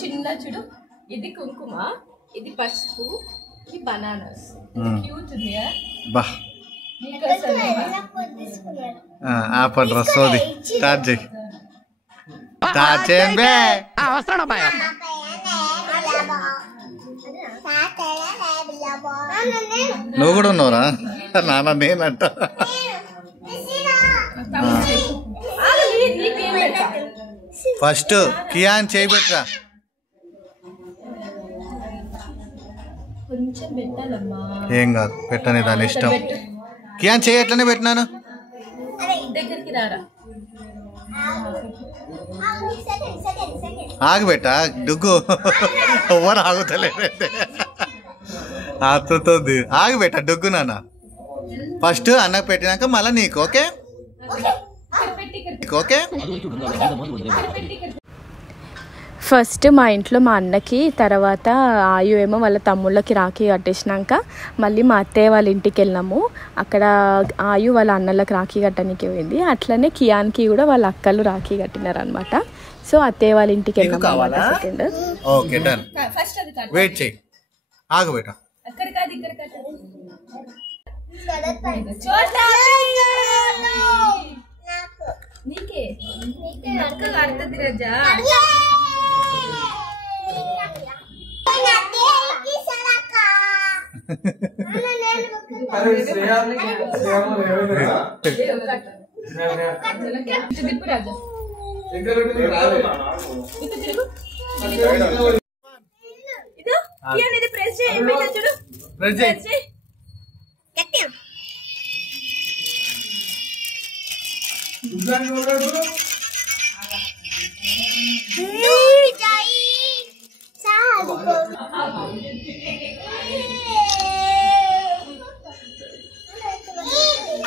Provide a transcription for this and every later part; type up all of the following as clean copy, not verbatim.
చిన్న చూడు, ఇది కుంకుమ, ఇది పసుపు, ఇది బనానాస్. క్యూట్ ఉంది బా. ఆపండి రసోది స్టార్ట్ చేయి. స్టార్ట్ చేయండి. నువ్వు కూడా ఉన్నావురా నాన్న? నేనంట. ఫస్ట్ కియాన్ చేయబెట్టరా. ఏం కాదు, పెట్టని దాని ఇష్టం. కియాన్ చేయట్లనే పెట్టినాను. ఆగబెట్టా డుగ్గు. ఎవరు ఆగుతలేదంటే ఆతుతుంది. ఆగబెట్టా డుగ్గు నాన్న. ఫస్ట్ అన్నకు పెట్టినాక మళ్ళీ నీకు. Okay okay. ఫస్ట్ మా ఇంట్లో మా అన్నకి, తర్వాత ఆయు ఏమో వాళ్ళ తమ్ముళ్ళకి రాఖీ కట్టేసినాక మళ్ళీ మా అత్తయ్య వాళ్ళ ఇంటికి వెళ్ళినాము. అక్కడ ఆయు వాళ్ళ అన్నలకు రాఖీ కట్టడానికి పోయింది. అట్లనే కియాన్కి కూడా వాళ్ళ అక్కలు రాఖీ కట్టినారు అనమాట. సో అత్తయ్య వాళ్ళ ఇంటికి వెళ్ళినాము. Second okay done. వెయిట్ చేయి. ఆగబెట్ట.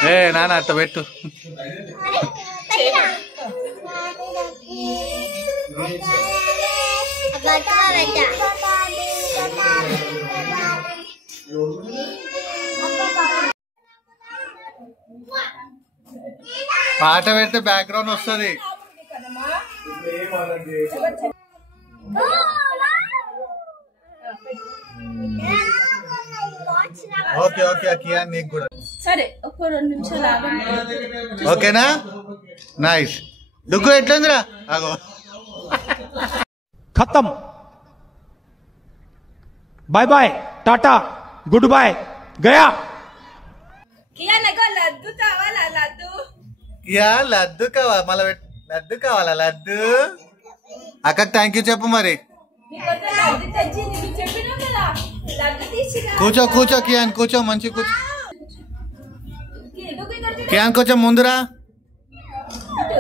ఏ నాన్న అట్ట పెట్టు. పాట పెడితే బ్యాక్గ్రౌండ్ వస్తుంది. ఓకే ఓకే కియాన్ నీకు కూడా. సరే ఒక 2 నిమిషాలు ఆగండి. ఓకేనా? నైస్. డుగ్గు ఎట్లుందిరా? ఆగో खत्म. Bye bye, tata, good bye, गया. లడ్డు కావాలా? మళ్ళీ లడ్డు కావాలా? లడ్డు అక్కకి థ్యాంక్ యూ చెప్పు మరి. కూర్చో కూర్చో కియాన్, కూర్చో మంచి కూర్చో. కియాన్ కొంచెం ముందురా,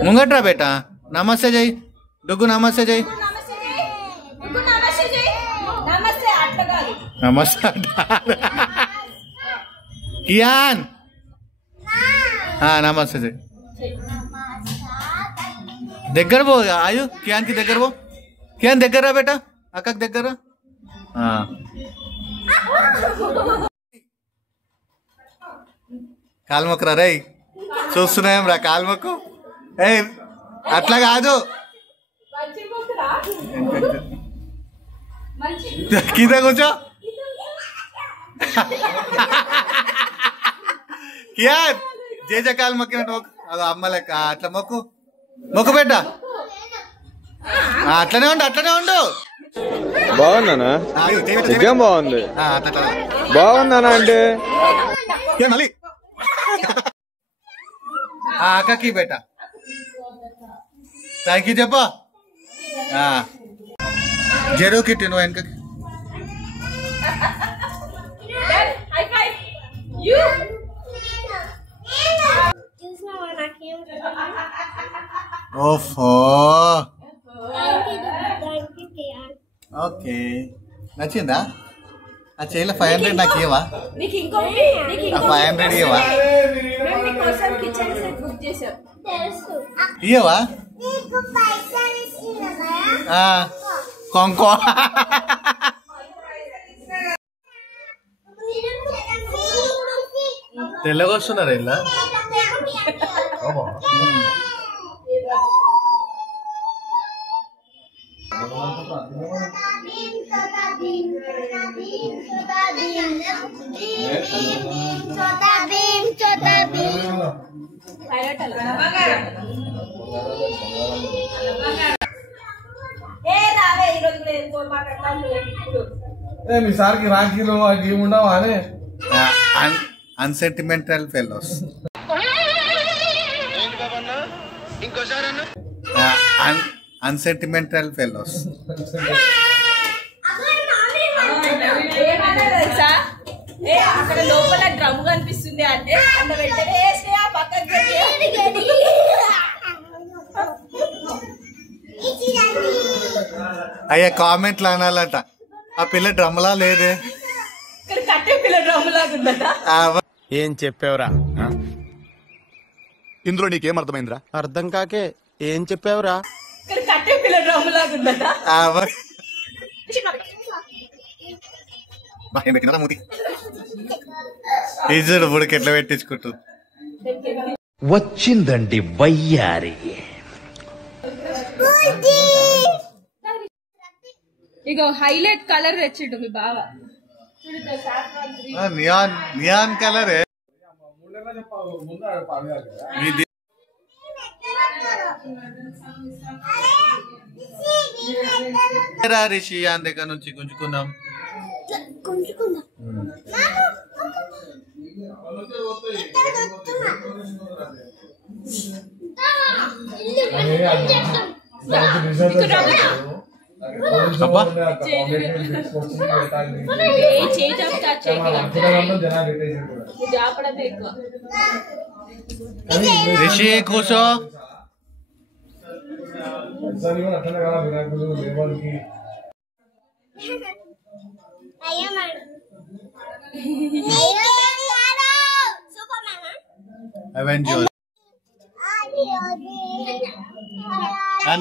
ముంగట్రా బేటా. నమస్తే జై డుగ్గు. నమస్తే జై. నమస్తే కియాన్. నమస్తే జై. దగ్గర పో ఆయు. కియాన్ కి దగ్గర పో. కియాన్ దగ్గర రా బేటా. అక్కకి దగ్గర. కాల్మొక్కరా రే. చూస్తున్నాం రా కాల్మొక్కు. ఏ అట్లా కాదు, కింద కూర్చో. కియాన్ జేజ కాలు మొక్కినట్టు మొక్కు. అది అమ్మ లెక్క అట్లా మొక్కు. మొక్కు బిడ్డ. అట్లనే ఉండు, అట్లనే ఉండు. బాగుందనా? నిజం బాగుంది. బాగుందనా అంటే మళ్ళీ అక్కకి బేట థ్యాంక్ యూ చెప్పా. జెరో కిట్టి నువ్వు వెనకకి. ఓఫో ఓకే నచ్చిందా? ఆ చేయలే 500 నాకు ఇవ్వవా? 500 ఇవ్వవా? ఇవ్వవా? కొంకో తెల్లగా వస్తున్నారు ఇలా. మీ సార్కి రాఖీలు అవి ఉండవు అనే అన్సెంటిమెంటల్ ఫెలోస్. అన్సెంటిమెంటల్ ఫెలోస్. అక్కడ లోపల డ్రమ్ కనిపిస్తుంది అంటే అంత వెంటనే అయ్యా కామెంట్లు అనాలట, ఆ పిల్ల డ్రమ్లా లేదే, కట్టే పిల్ల డ్రమ్ లాగుందట. ఏం చెప్పావురా? ఇందులో నీకేం అర్థమైందిరా? అర్థం కాకే ఏం చెప్పావురా? కట్టే పిల్ల డ్రమ్ లాగుందట. ఈజుడు బుడికి ఎట్లా పెట్టించుకుంటుంది. వచ్చిందండి వయ్యారి. ఇగో హైలైట్ కలర్ తెచ్చిండు మీ బావ. నియాన్ కలరే రిషి అని దగ్గర నుంచి గుంజుకుందాం. రిషి కూర్చో. అవెంజర్స్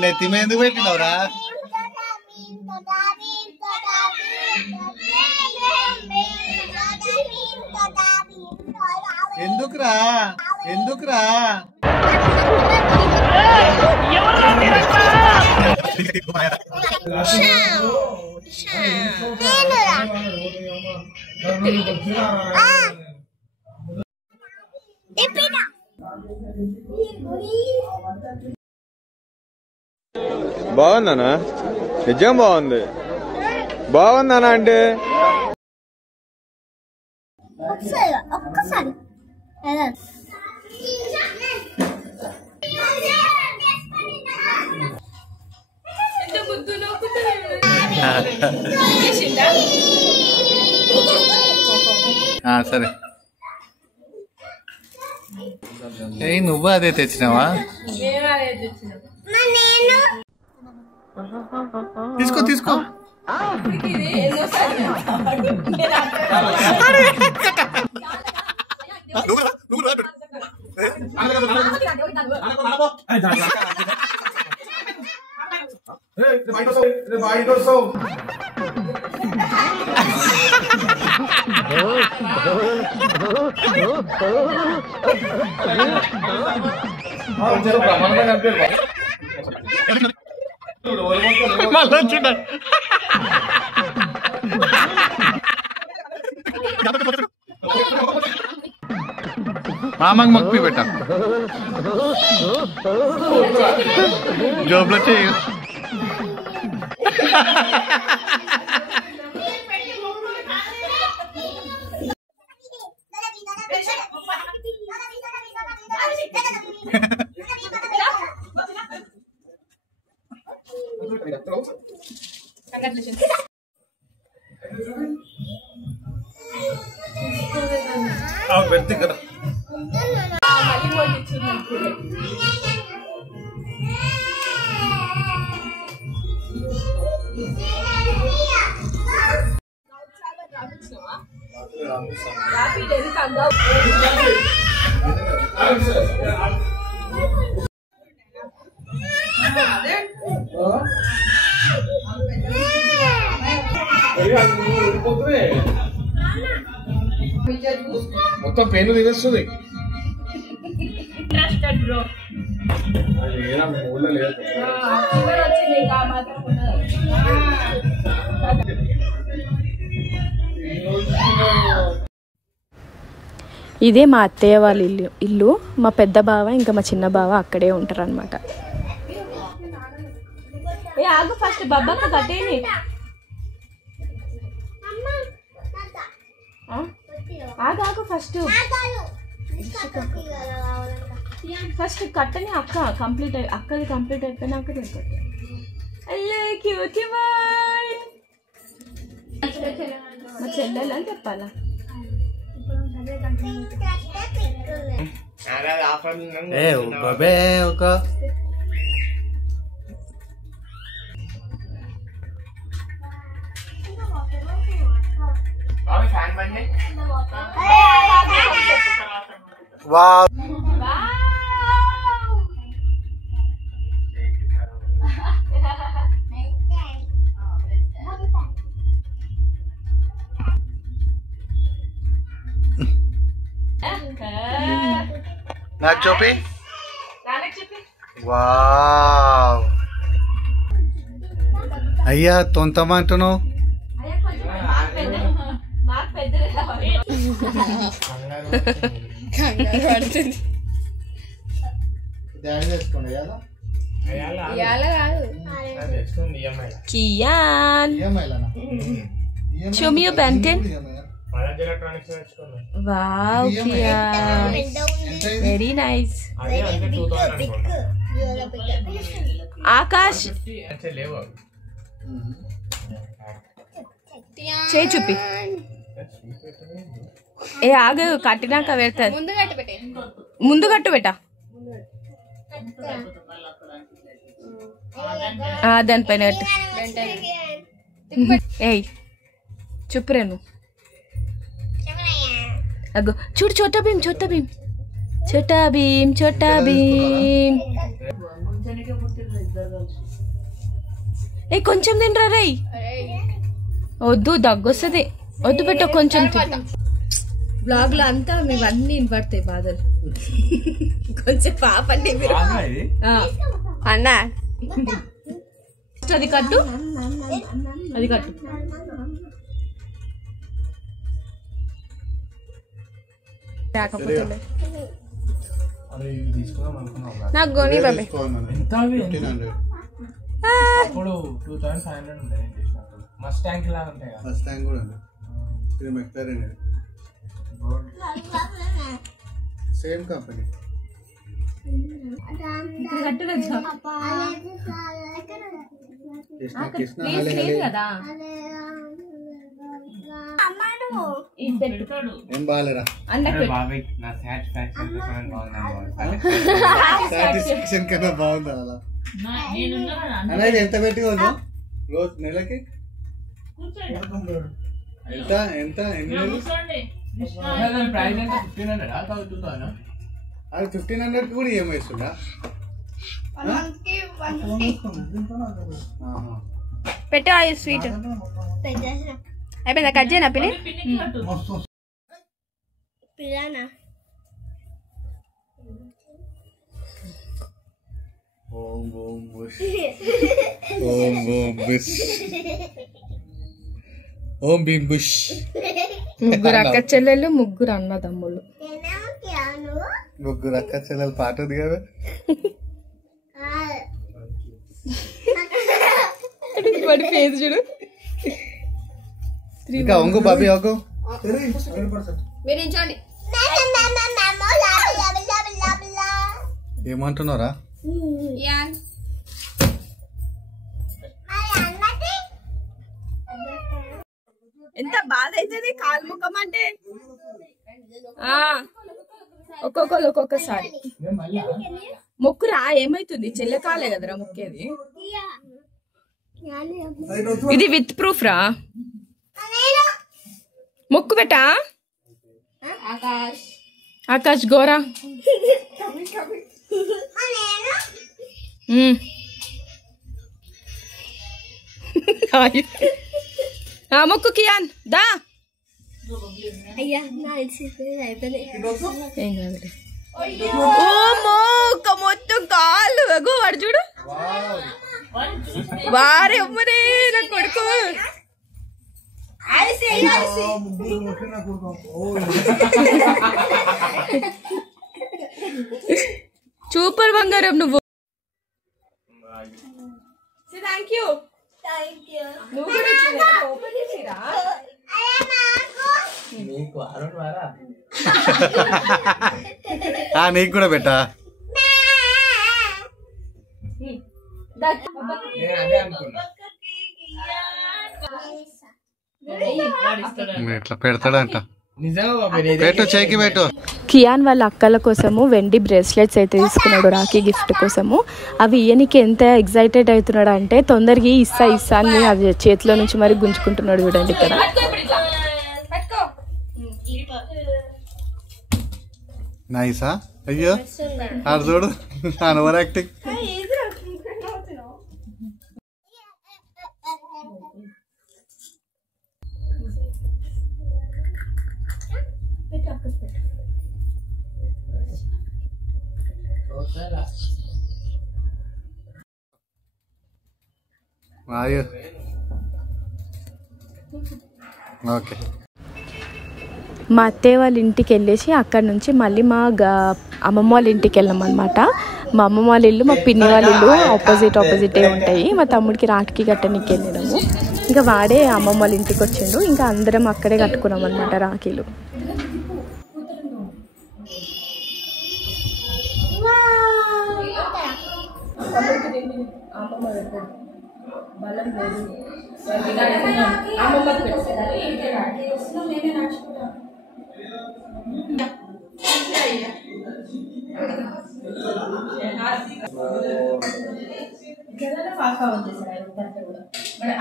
నెత్తి మీద ఎందుకు పెట్టినవురా? ఎందుకురా ఎందుకురా? బాగుందనా? నిజం బాగుంది. బాగుందనా అంటే ఒక్కసారి సరే. ఏ నువ్వు అదే తెచ్చినావా? తీసుకో తీసుకో. మామకు మక్పి పెట్ట జోబులో చేయి. పెద్ద కదా మొత్తం పెయిన్ తినేస్తుంది. ఇదే మా అత్తయ్య వాళ్ళ ఇల్లు. మా పెద్ద బావ ఇంకా మా చిన్న బావ అక్కడే ఉంటారు అనమాట. ఫస్ట్ బబ్బక్క కట్టేది. ఆగు ఫస్ట్ కట్టని అక్క కంప్లీట్ అక్కది కంప్లీట్ అయిపోయినాక తిరుగుతుంది. మా చెల్లెలు అని చెప్పాలా? నాకు చూపి. వావ్ అయ్యా తొంతమంటున్నావు. Show me your Pantene. Wow, Kian. Very nice. Akash. చేయి చూపి. ఏ ఆగు కట్టినాక పెడతారు. ముందు కట్టు బెట. దానిపైన కట్టు. ఏయ్ చూపురేను. అగో చూడు చోటా భీమ్ ఏ కొంచెం తినరా రై. వద్దు దగ్గొస్తుంది. వద్దు పెట్ట కొంచెం. బ్లాగ్ లో అంతా మేవన్నీ వినపడతాయి బాధలు. కొంచెం పాపండి మీరు అన్నా. అది కట్టు. నాకు గోని బాబే సేమ్ కంపెనీ. ఏం బాగాలేరా? సాటిస్ఫాక్షన్ కన్నా బాగుందా అలా? అనేది ఎంత పెట్టి కొంచెం రోజు నెలకి ఎంత ఎంత ఎన్ని నెలలు? అది 1500 కూడా ఈఎంఐ ఇస్తుందా? పెట్టు స్వీట్ అయిపోయిందా? కట్ చేయనా పిల్లి? ఓం ఓం బుష్ ఓం ఓం బుష్ ఓం భీమ్ బుష్. ముగ్గురు అక్క చెల్లెళ్ళు, ముగ్గురు అన్నదమ్ముళ్ళు. ముగ్గురు అక్క చెల్లెలు పాట ఉంది కదా. వాడి ఫేస్ చూడు. ఇంకా ఒంగు బాబీ ఒంగు. ఏమంటున్నారా? ఎంత బాధ అవుతుంది కాలు ముఖం అంటే. ఒక్కొక్కరు ఒక్కొక్కసారి మొక్కురా. ఏమైతుంది? చెల్లె కాలే కదరా మొక్కేది. ఇది విత్ ప్రూఫ్ రా. మొక్కు బెటా. ఆకాష్ గోరా. మొక్కు కియాన్ దా. మొత్తం కాళ్ళు ఎగో వాడు చూడు. వారే అమ్మరే నా కొడుకు. సూపర్ బంగారం నువ్వు. Thank you. నువ్వు కూడా ఓపెన్ చేసిరా? నీకు కూడా పెట్టా. ఇట్లా పెడతాడంట. పెట్టు, చేకి పెట్టు. కియాన్ వాళ్ళ అక్కల కోసము వెండి బ్రేస్లెట్స్ అయితే తీసుకున్నాడు రాఖీ గిఫ్ట్ కోసము. అవి ఇయ్యనికి ఎంత ఎక్సైటెడ్ అవుతున్నాడు అంటే తొందరగా ఇస్తా ఇస్తా అని అది చేతిలో నుంచి మరి గుంజుకుంటున్నాడు. చూడండి ఇక్కడ. నైసా? అయ్యో అది చూడు, ఓవర్ యాక్టింగ్. ఓకే. మా అత్తయ్య వాళ్ళ ఇంటికి వెళ్ళేసి అక్కడ నుంచి మళ్ళీ మా అమ్మమ్మ వాళ్ళ ఇంటికి వెళ్ళాం అనమాట. మా అమ్మమ్మ వాళ్ళ ఇల్లు మా పిన్ని వాళ్ళ ఇల్లు ఆపోజిటే ఉంటాయి. మా తమ్ముడికి రాఖీ కట్టనికి వెళ్ళినాము. ఇంకా వాడే అమ్మమ్మ వాళ్ళ ఇంటికి వచ్చిండు. ఇంకా అందరం అక్కడే కట్టుకున్నాం అనమాట రాఖీలు.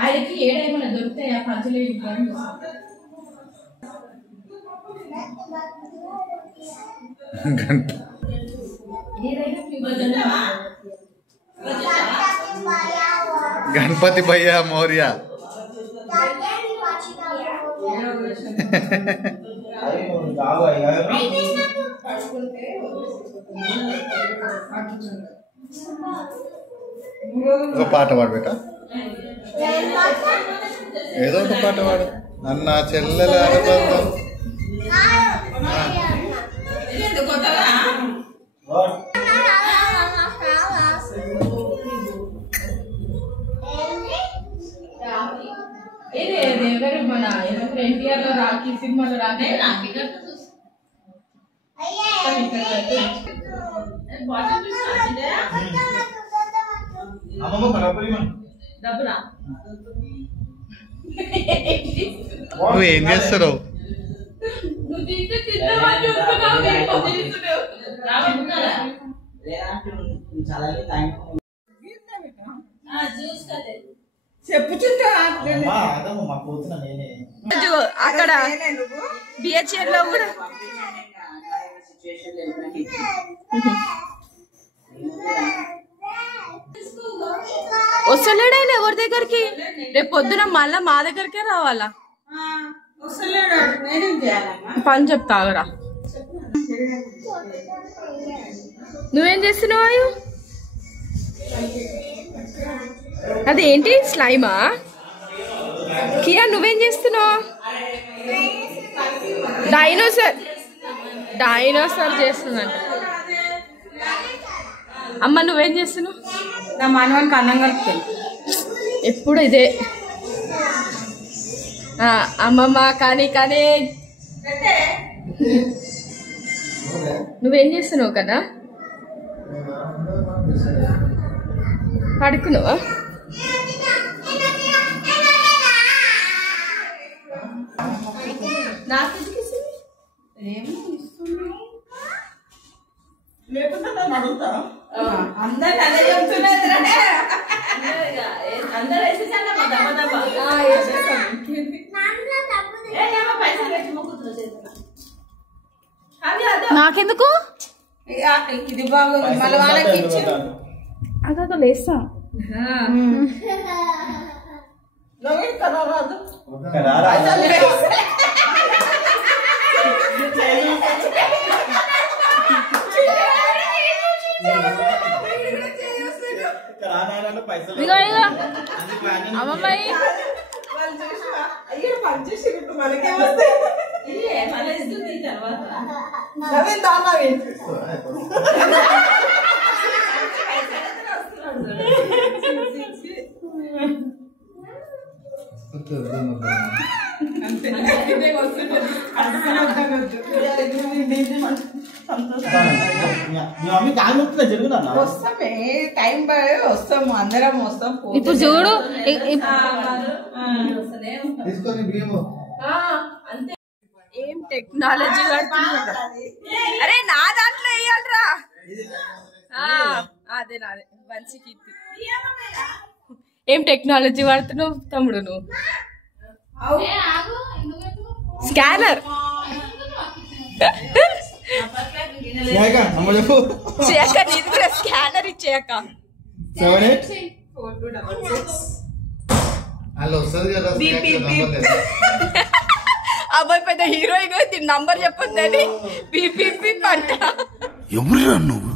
ఆయనకి ఏడైనా దొరుకుతాయి ఆ పంచలే గణపతి భయ్యా మౌర్య. ఒక పాట పాడు బేట, ఏదో ఒక పాట పాడు. అన్న చెల్లెల అనుబంధం. మన ఎన్టీఆర్ లో రాఖీ సినిమాలో రాఖీ నువ్వు ఏం చేస్తున్నావు? అక్కడ బిహెచ్ఎల్ లో కూడా వస్తలేడైనా ఎవరి దగ్గరికి. రేపు పొద్దున మళ్ళా మా దగ్గరికే రావాలా? పని చెప్తావరా. నువ్వేం చేస్తున్నావు? అదేంటి స్లైమా? కియా నువ్వేం చేస్తున్నావు? డైనోసార్ చేస్తుందంట. అమ్మ నువ్వేం చేస్తున్నావు? నా మనవానికి అన్నం కలుపుతాను ఎప్పుడు ఇదే. అమ్మమ్మ కానీ నువ్వేం చేస్తున్నావు కదా? పడుకున్నావా? నాకు అందరు అదే చెప్తున్నారు. నాకెందుకు? ఇది బాగుంది మళ్ళీ వాళ్ళకి ఇచ్చి అదో లేస్తా. అమ్మమ్మాయి వస్తామే టైం బాగా వస్తాము అందరం వస్తాం ఇప్పుడు చూడు ఏం టెక్నాలజీ వాడుతున్నా అరే నా దాంట్లో వేయాలరా అదే నాదే మంచి కీర్తి ఏం టెక్నాలజీ వాడుతున్నావు తమ్ముడు నువ్వు స్కానర్ చేయక నీది కూడా స్కానర్ ఇచ్చేయక అబ్బాయి పెద్ద హీరోయిన్ దీని నంబర్ చెప్పొద్దని పీపీ పంట ఎవరురా నువ్వు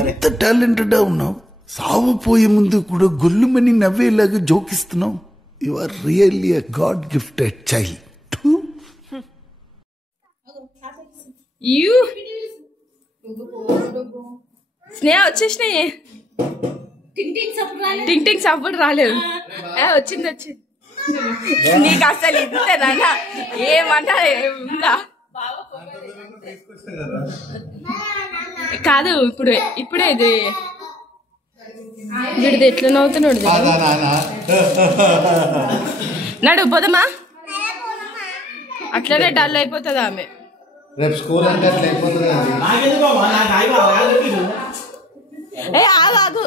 ఎంత టాలెంటెడ్ ఉన్నావు సావపోయే ముందు కూడా గొల్లుమని నవ్వేలాగా జోకిస్తున్నావు you are really a god gifted child Sneha వచ్చేసినాయి టింగ్ టింగ్ సప్పుడు రాలేదు వచ్చింది వచ్చింది నీకు అసలు ఇంతేనా ఏమన్నా ఉందా కాదు ఇప్పుడే ఇది వీడిది ఎట్లా నవ్వుతున్నాడు నడు పోదమ్మా అట్లనే డల్ అయిపోతుంది ఆమె రేపు స్కూల్ అంటే అట్లా అయిపోతుంది ఏ ఆగు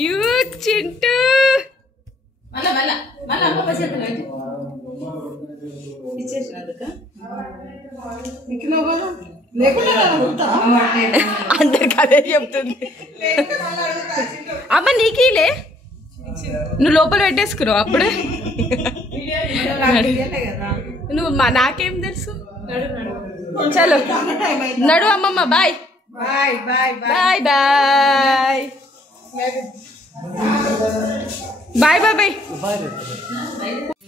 యూ చింటూ అందరికి అదే చెప్తుంది అమ్మ నీకీలే నువ్వు లోపల పెట్టేసుకున్నావు అప్పుడే నువ్వు నాకేం తెలుసు చలో నడు అమ్మమ్మ bye bye bye bye bye bye bye bye